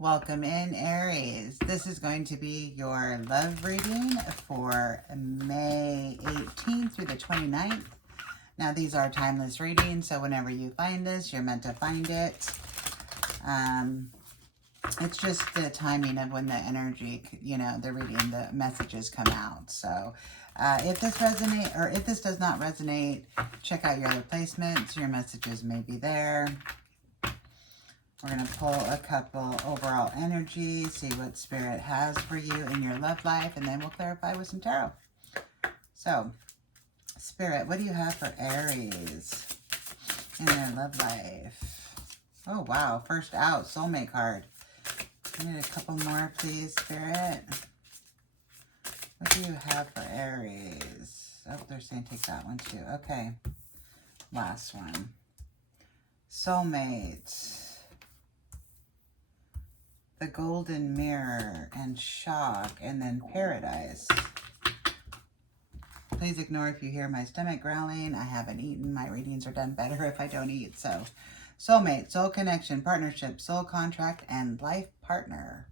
Welcome in, Aries. This is going to be your love reading for May 18th through the 29th. Now, these are timeless readings, so whenever you find this, you're meant to find it. It's just the timing of when the energy, the reading, the messages come out. So if this resonates, or if this does not resonate, check out your other placements. Your messages may be there. We're going to pull a couple overall energy, see what Spirit has for you in your love life, and then we'll clarify with some tarot. So, Spirit, what do you have for Aries in their love life? Oh, wow. First out, soulmate card. I need a couple more, please, Spirit. What do you have for Aries? Oh, they're saying take that one, too. Okay. Last one. Soulmate. The golden mirror and shock, and then paradise. Please ignore if you hear my stomach growling. I haven't eaten. My readings are done better if I don't eat. So, soulmate, soul connection, partnership, soul contract, and life partner.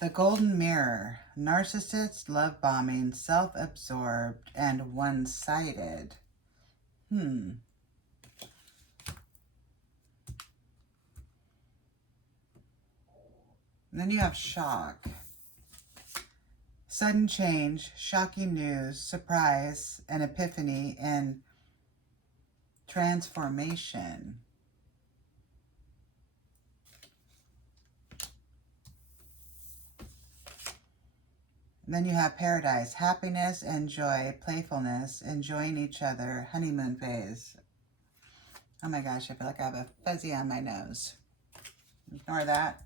The golden mirror, narcissist, love bombing, self-absorbed, and one-sided. And then you have shock. Sudden change, shocking news, surprise, and epiphany, and transformation. And then you have paradise, happiness and joy, playfulness, enjoying each other, honeymoon phase. Oh my gosh, I feel like I have a fuzzy on my nose. Ignore that.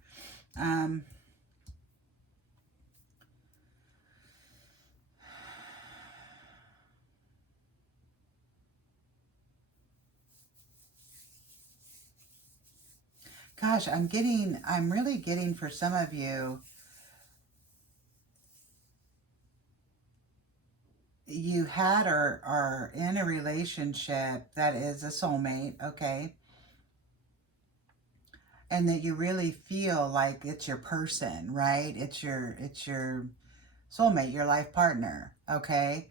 Gosh, I'm really getting for some of you, you had or are in a relationship that is a soulmate, okay? And that you really feel like it's your person, right? It's your soulmate, your life partner, okay?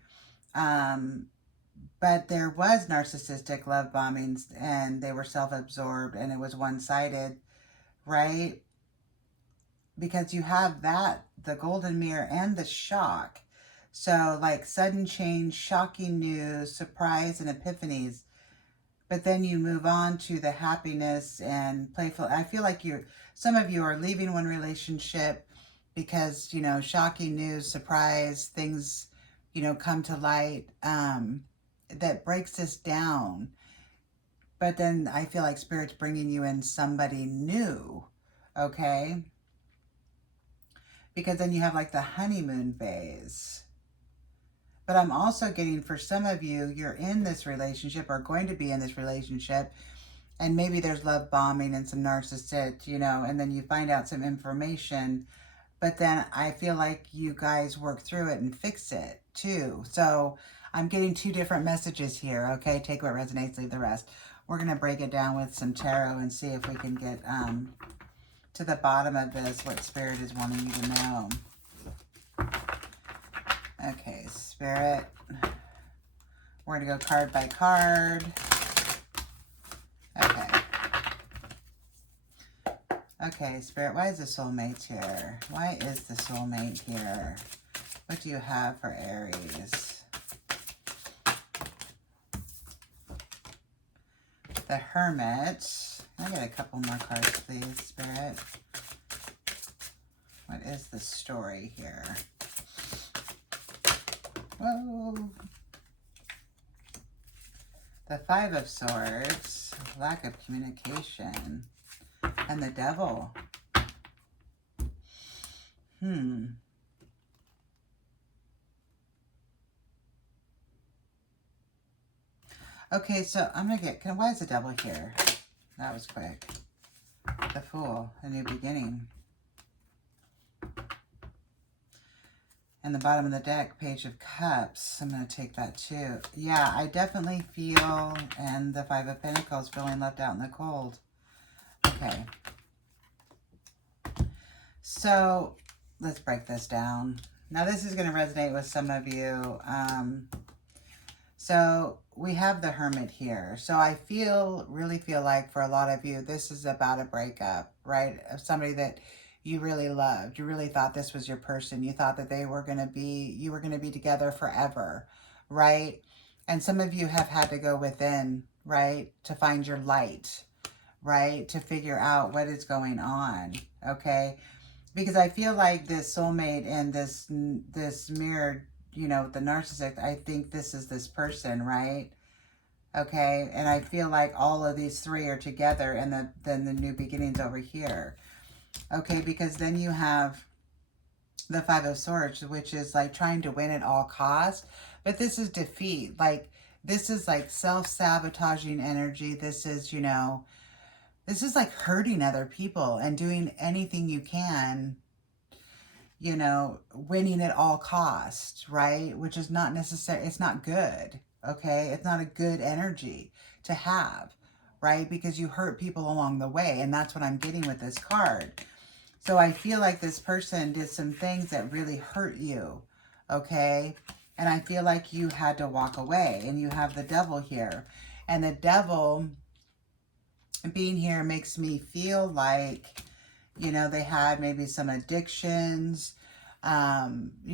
But there was narcissistic love bombings, and they were self-absorbed, and it was one-sided, right? Because you have that, the golden mirror and the shock. So like sudden change, shocking news, surprise, and epiphanies. But then you move on to the happiness and playful. I feel like some of you are leaving one relationship because, shocking news, surprise, things, come to light that breaks this down. But then I feel like Spirit's bringing you in somebody new, okay? Because then you have like the honeymoon phase. But I'm also getting for some of you, you're in this relationship or going to be in this relationship, and maybe there's love bombing and some narcissist, and then you find out some information, but then I feel like you guys work through it and fix it too. So I'm getting two different messages here, okay? Take what resonates, leave the rest. We're going to break it down with some tarot and see if we can get to the bottom of this, what Spirit is wanting you to know. Okay, Spirit. We're going to go card by card. Okay. Okay, Spirit, why is the soulmate here? Why is the soulmate here? What do you have for Aries? The Hermit. I get a couple more cards, please, Spirit. What is the story here? Whoa. The Five of Swords, lack of communication, and the Devil. Okay, so I'm going to get, why is the Devil here? That was quick. The Fool, a new beginning. And the bottom of the deck, Page of Cups. I'm going to take that too. Yeah, I definitely feel, and the Five of Pentacles, feeling left out in the cold. Okay. So, let's break this down. Now, this is going to resonate with some of you. So, we have the Hermit here. So, I really feel like for a lot of you, this is about a breakup, right? Of somebody that you really loved. You really thought this was your person. You thought that you were going to be together forever, right? And some of you have had to go within, right? To find your light, right? To figure out what is going on, okay? Because I feel like this soulmate and this mirrored, you know, the narcissist, I think this is this person, right? Okay, and I feel like all of these three are together, and then the new beginnings over here. Okay, because then you have the Five of Swords, which is like trying to win at all costs. But this is defeat. Like, this is like self-sabotaging energy. This is, you know, this is like hurting other people and doing anything you can, you know, winning at all costs, right? Which is not necessary. It's not good, okay? It's not a good energy to have, right? Because you hurt people along the way. And that's what I'm getting with this card. So I feel like this person did some things that really hurt you, okay? And I feel like you had to walk away. And you have the Devil here. And the Devil being here makes me feel like, you know, they had maybe some addictions. You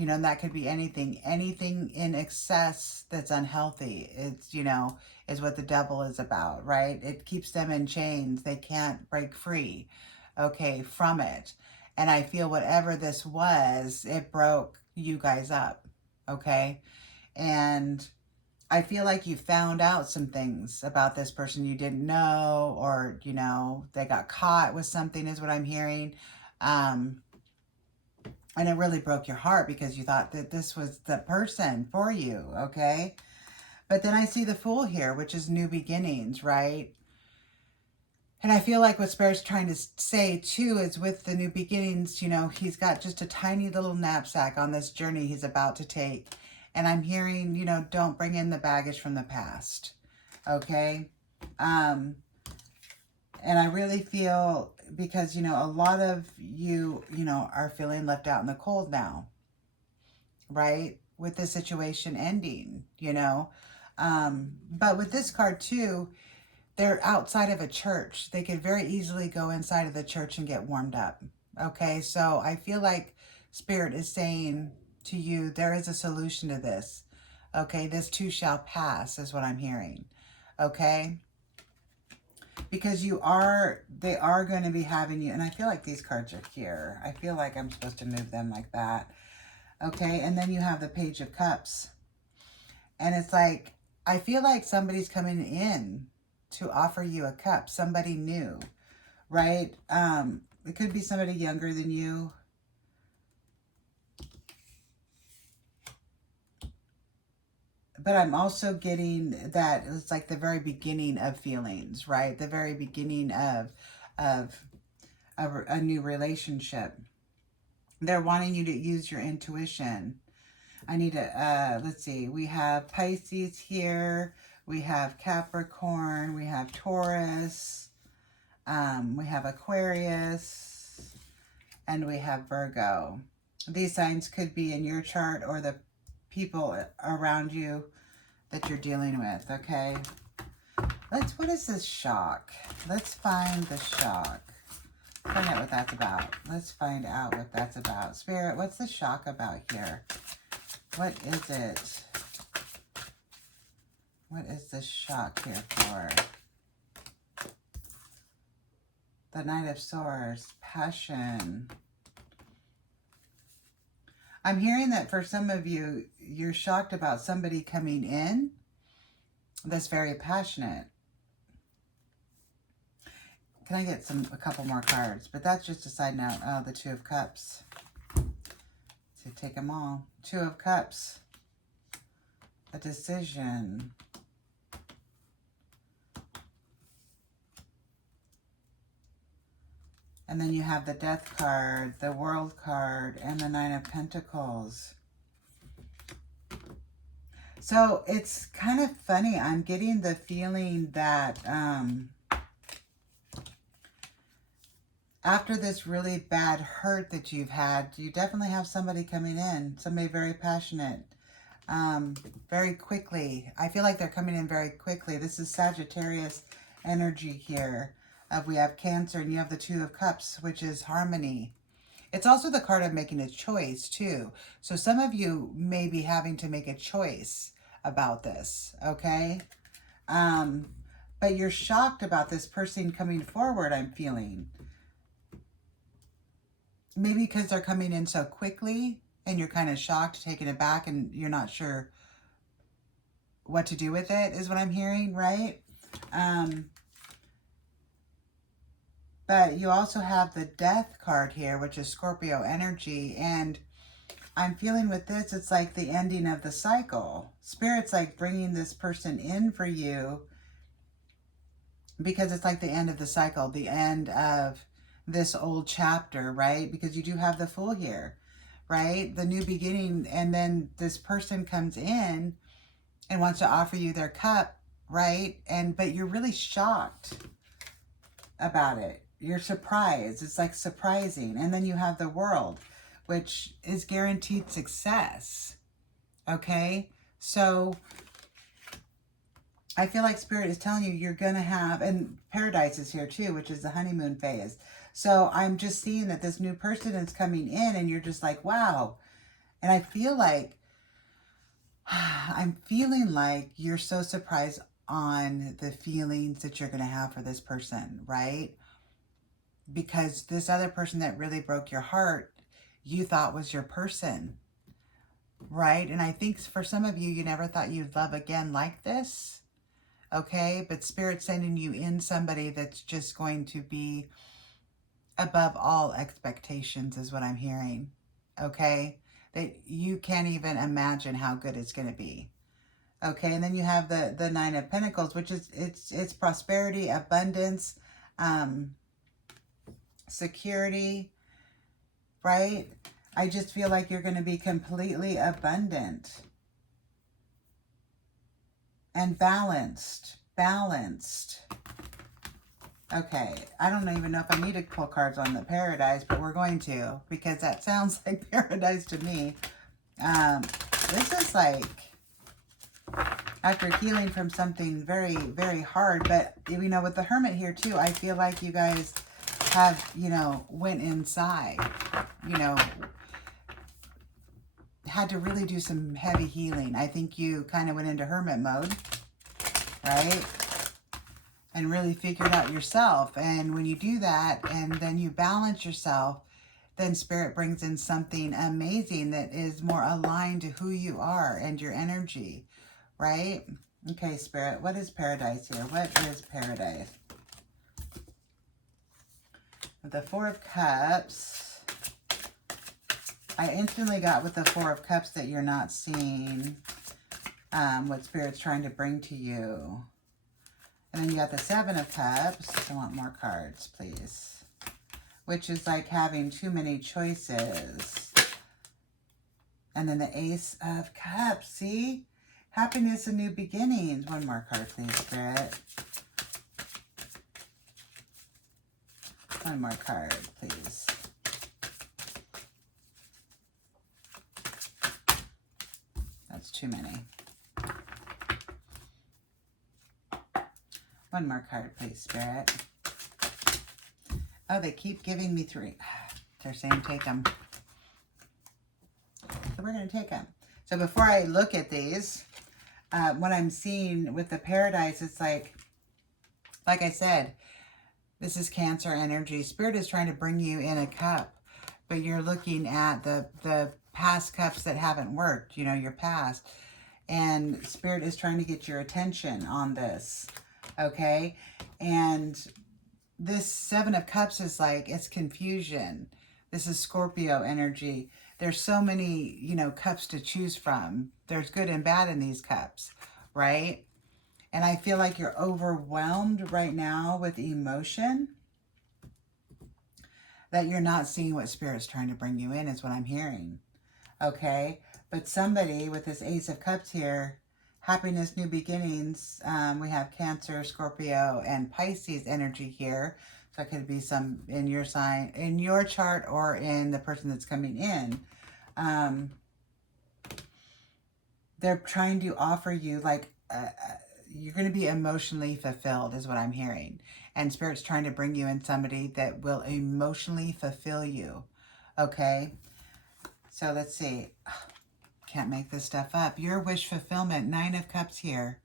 know, and that could be anything in excess that's unhealthy. It's, you know, is what the Devil is about, right? It keeps them in chains. They can't break free, okay, from it. And I feel whatever this was, it broke you guys up, okay? And I feel like you found out some things about this person you didn't know, or, you know, they got caught with something is what I'm hearing. And it really broke your heart because you thought that this was the person for you, okay? But then I see the Fool here, which is new beginnings, right? And I feel like what Spirit's trying to say, too, is with the new beginnings, you know, he's got just a tiny little knapsack on this journey he's about to take. And I'm hearing, you know, don't bring in the baggage from the past, okay? And I really feel, because, you know, a lot of you, you know, are feeling left out in the cold now, right? With the situation ending, you know? But with this card, too, they're outside of a church. They could very easily go inside of the church and get warmed up. Okay, so I feel like Spirit is saying to you, there is a solution to this. Okay, this too shall pass is what I'm hearing. Okay, because they are going to be having you, and I feel like these cards are here. I feel like I'm supposed to move them like that. Okay, and then you have the Page of Cups. And it's like, I feel like somebody's coming in to offer you a cup, somebody new, right? It could be somebody younger than you. But I'm also getting that it's like the very beginning of feelings, right? The very beginning of a new relationship. They're wanting you to use your intuition. I need to, let's see, we have Pisces here. We have Capricorn, we have Taurus, we have Aquarius, and we have Virgo. These signs could be in your chart or the people around you that you're dealing with, okay? What is this shock? Let's find the shock. Find out what that's about. Let's find out what that's about. Spirit, what's the shock about here? What is it? What is this shock here for? The Knight of Swords, passion. I'm hearing that for some of you, you're shocked about somebody coming in that's very passionate. Can I get a couple more cards? But that's just a side note. Oh, the Two of Cups. So take them all. Two of Cups. A decision. And then you have the Death card, the World card, and the Nine of Pentacles. So it's kind of funny. I'm getting the feeling that after this really bad hurt that you've had, you definitely have somebody coming in, somebody very passionate, very quickly. I feel like they're coming in very quickly. This is Sagittarius energy here. We have Cancer, and you have the Two of Cups, which is harmony. It's also the card of making a choice, too. So some of you may be having to make a choice about this, okay? But you're shocked about this person coming forward, I'm feeling. Maybe because they're coming in so quickly and you're kind of shocked, taken aback, and you're not sure what to do with it, is what I'm hearing, right? But you also have the Death card here, which is Scorpio energy. And I'm feeling with this, it's like the ending of the cycle. Spirit's like bringing this person in for you because it's like the end of the cycle, the end of this old chapter, right? Because you do have the Fool here, right? The new beginning. And then this person comes in and wants to offer you their cup, right? But you're really shocked about it. You're surprised. It's like surprising. And then you have the World, which is guaranteed success. Okay? So I feel like Spirit is telling you you're going to have, and Paradise is here too, which is the honeymoon phase. So I'm just seeing that this new person is coming in and you're just like, wow. And I feel like, I'm feeling like you're so surprised on the feelings that you're going to have for this person, right? Because this other person that really broke your heart, you thought was your person, right? And I think for some of you, you never thought you'd love again like this, okay? But Spirit's sending you in somebody that's just going to be above all expectations is what I'm hearing, okay? That you can't even imagine how good it's going to be. Okay, and then you have the Nine of Pentacles, which is it's prosperity, abundance, security, right? I just feel like you're going to be completely abundant and balanced. Okay, I don't even know if I need to pull cards on the Paradise, but we're going to, because that sounds like Paradise to me. This is like after healing from something very, very hard. But, you know, with the Hermit here too, I feel like you guys have, you know, went inside, you know, had to really do some heavy healing. I think you kind of went into hermit mode, right? And really figured out yourself. And when you do that and then you balance yourself, then Spirit brings in something amazing that is more aligned to who you are and your energy, right? Okay, Spirit, what is Paradise here? What is Paradise? The Four of Cups. I instantly got with the Four of Cups that you're not seeing what Spirit's trying to bring to you. And then you got the Seven of Cups. I want more cards, please. Which is like having too many choices. And then the Ace of Cups. See? Happiness and new beginnings. One more card, please, Spirit. One more card, please. That's too many. One more card, please, Spirit. Oh, they keep giving me three. They're saying take them. So we're going to take them. So before I look at these, what I'm seeing with the Paradise, it's like I said, this is Cancer energy. Spirit is trying to bring you in a cup, but you're looking at the past cups that haven't worked, you know, your past. And Spirit is trying to get your attention on this, okay? And this Seven of Cups is like, it's confusion. This is Scorpio energy. There's so many, you know, cups to choose from. There's good and bad in these cups, right? And I feel like you're overwhelmed right now with emotion, that you're not seeing what Spirit's trying to bring you in is what I'm hearing, okay? But somebody with this Ace of Cups here, Happiness, new beginnings. We have Cancer, Scorpio, and Pisces energy here. So it could be some in your sign, in your chart, or in the person that's coming in. They're trying to offer you, like, you're going to be emotionally fulfilled is what I'm hearing. And Spirit's trying to bring you in somebody that will emotionally fulfill you. Okay? So let's see. Can't make this stuff up. Your wish fulfillment. 9 of Cups here.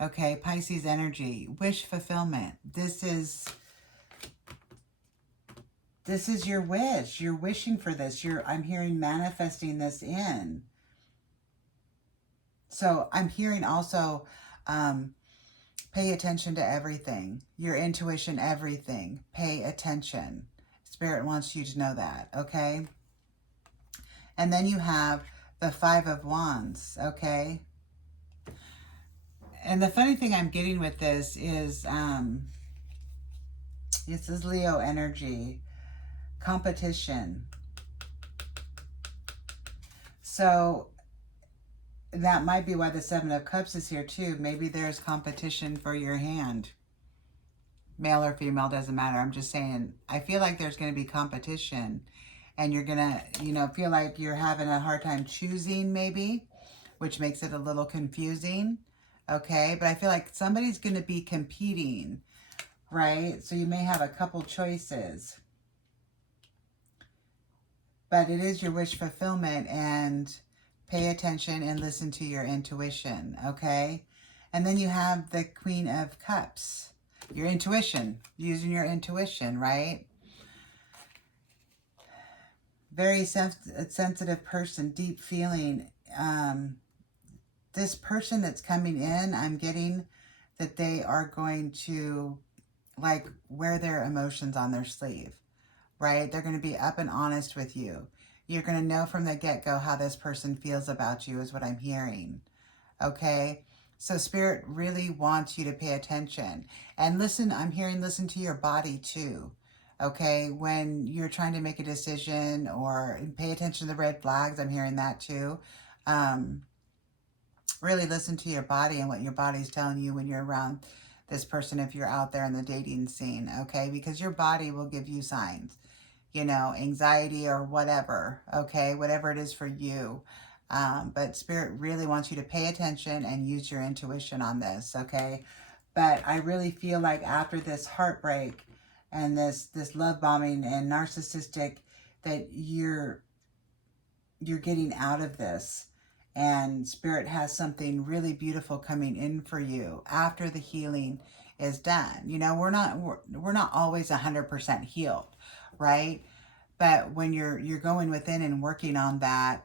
Okay, Pisces energy. Wish fulfillment. This is your wish. You're wishing for this. I'm hearing manifesting this in. So I'm hearing also, pay attention to everything. Your intuition, everything. Pay attention. Spirit wants you to know that, okay? And then you have the 5 of Wands, okay? And the funny thing I'm getting with this is, this is Leo energy. Competition. So that might be why the 7 of Cups is here too. Maybe there's competition for your hand. Male or female, doesn't matter. I'm just saying, I feel like there's going to be competition. And you're going to, feel like you're having a hard time choosing maybe, which makes it a little confusing. Okay, but I feel like somebody's going to be competing, right? So you may have a couple choices. But it is your wish fulfillment, and pay attention and listen to your intuition, okay? And then you have the Queen of Cups. Your intuition, using your intuition, right? Very sensitive person, deep feeling. This person that's coming in, I'm getting that they are going to, like, wear their emotions on their sleeve, right? They're going to be up and honest with you. You're going to know from the get-go how this person feels about you is what I'm hearing, okay? So Spirit really wants you to pay attention. And listen, I'm hearing listen to your body too, okay? When you're trying to make a decision, or pay attention to the red flags, I'm hearing that too. Really listen to your body and what your body's telling you when you're around this person, if you're out there in the dating scene, okay? Because your body will give you signs, anxiety or whatever, okay? Whatever it is for you. But Spirit really wants you to pay attention and use your intuition on this, okay? But I really feel like after this heartbreak and this love bombing and narcissistic, that you're getting out of this. And Spirit has something really beautiful coming in for you after the healing is done. We're not always 100% healed, right? But when you're going within and working on that,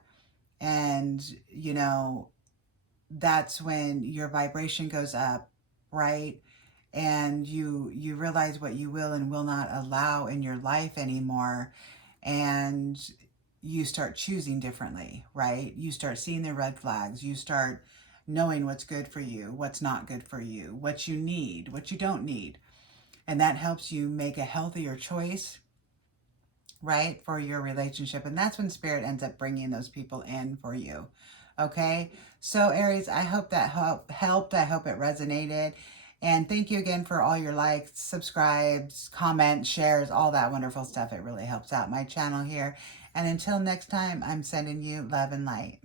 and that's when your vibration goes up, right? And you realize what you will and will not allow in your life anymore, and you start choosing differently, right? You start seeing the red flags. You start knowing what's good for you, what's not good for you, what you need, what you don't need. And that helps you make a healthier choice, right, for your relationship. And that's when Spirit ends up bringing those people in for you, okay? So Aries, I hope that helped. I hope it resonated. And thank you again for all your likes, subscribes, comments, shares, all that wonderful stuff. It really helps out my channel here. And until next time, I'm sending you love and light.